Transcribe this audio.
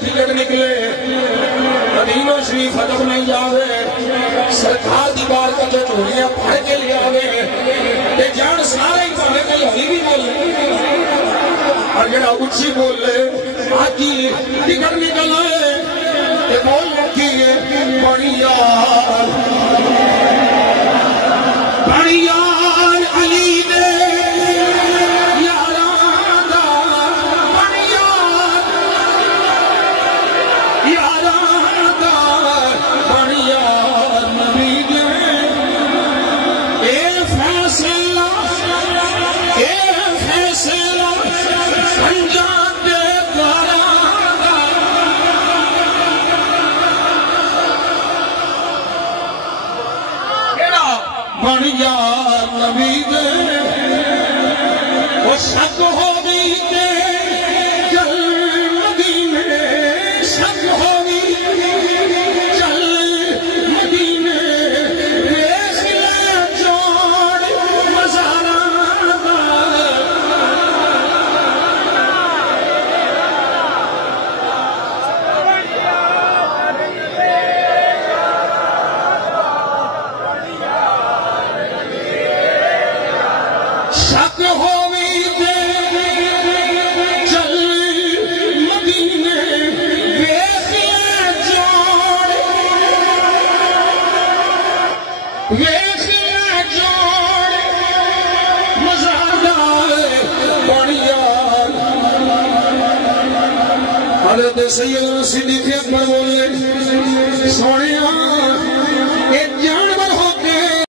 ticket نکلے مدینہ شریف عجب نہیں جاوے سرکار دی بار کا جو چوڑیاں پڑھ کے لے آوے تے جان سارے ہی پڑھے کئی ہری بھی بولے اور جڑا اچھی بولے آجی ٹکٹ نکل آئے تے بول رکھی ہے بڑی یار علی نے شک ہو گئی کہ چل مدینے شک ہو گئی چل مدینے دیکھ لے جوڑ مزارہ شک ہو حضرت سید صدیق اکبر بولے سونے